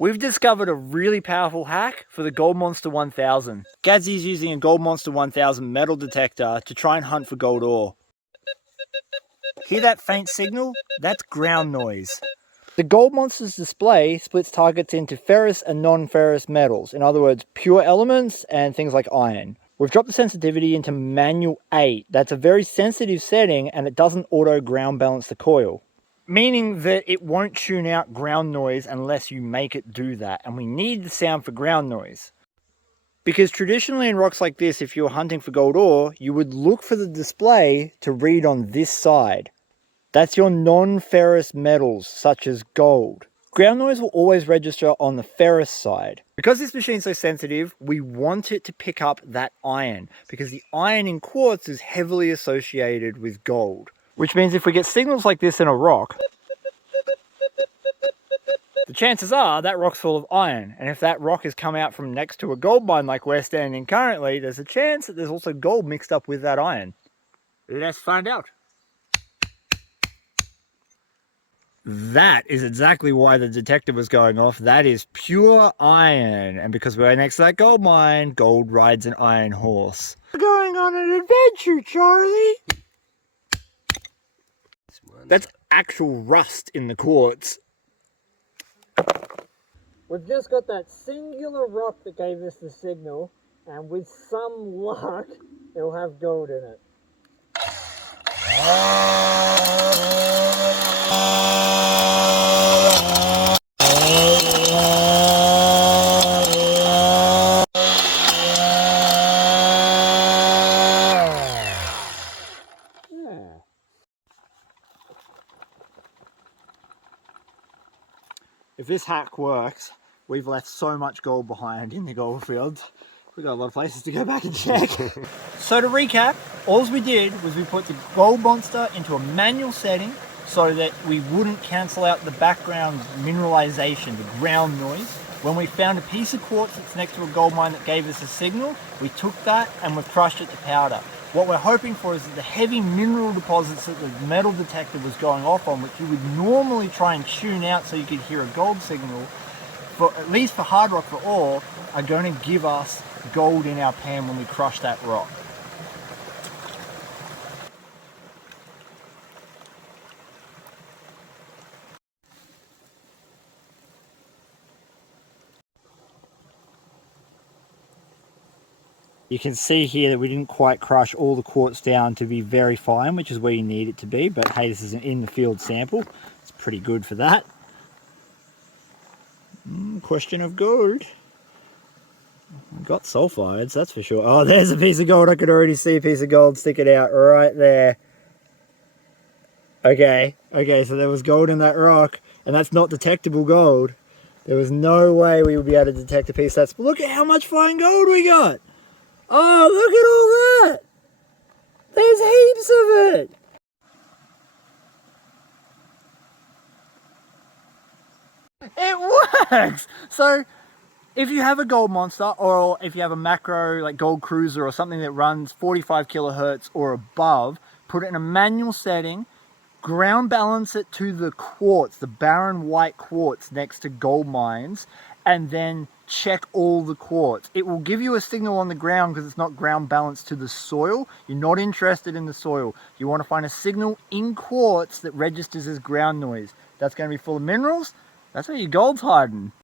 We've discovered a really powerful hack for the Gold Monster 1000. Gadsy's using a Gold Monster 1000 metal detector to try and hunt for gold ore. Hear that faint signal? That's ground noise. The Gold Monster's display splits targets into ferrous and non-ferrous metals, in other words, pure elements and things like iron. We've dropped the sensitivity into manual 8. That's a very sensitive setting and it doesn't auto ground balance the coil, meaning that it won't tune out ground noise unless you make it do that, and we need the sound for ground noise. Because traditionally in rocks like this, if you were hunting for gold ore, you would look for the display to read on this side. That's your non-ferrous metals, such as gold. Ground noise will always register on the ferrous side. Because this machine's so sensitive, we want it to pick up that iron, because the iron in quartz is heavily associated with gold. Which means if we get signals like this in a rock, the chances are that rock's full of iron. And if that rock has come out from next to a gold mine like we're standing currently, there's a chance that there's also gold mixed up with that iron. Let's find out. That is exactly why the detector was going off. That is pure iron. And because we're next to that gold mine, gold rides an iron horse. We're going on an adventure, Charlie. That's actual rust in the quartz. We've just got that singular rock that gave us the signal, and with some luck, it'll have gold in it. If this hack works, we've left so much gold behind in the gold fields. We've got a lot of places to go back and check. So to recap, all we did was we put the Gold Monster into a manual setting so that we wouldn't cancel out the background mineralization, the ground noise. When we found a piece of quartz that's next to a gold mine that gave us a signal, we took that and we've crushed it to powder. What we're hoping for is that the heavy mineral deposits that the metal detector was going off on, which you would normally try and tune out so you could hear a gold signal, for at least for hard rock for ore, are going to give us gold in our pan when we crush that rock. You can see here that we didn't quite crush all the quartz down to be very fine, which is where you need it to be, but hey, this is an in the field sample. It's pretty good for that. Question of gold. We've got sulfides, that's for sure. Oh, there's a piece of gold. I could already see a piece of gold sticking out right there. Okay, so there was gold in that rock, and that's not detectable gold. There was no way we would be able to detect a piece of that. Look at how much fine gold we got. Oh, look at all that! There's heaps of it! It works! So, if you have a Gold Monster, or if you have a macro like Gold Cruiser or something that runs 45 kilohertz or above, put it in a manual setting, ground balance it to the quartz, the barren white quartz next to gold mines, and then check all the quartz. It will give you a signal on the ground because it's not ground balanced to the soil. You're not interested in the soil. You want to find a signal in quartz that registers as ground noise. That's going to be full of minerals. That's where your gold's hiding.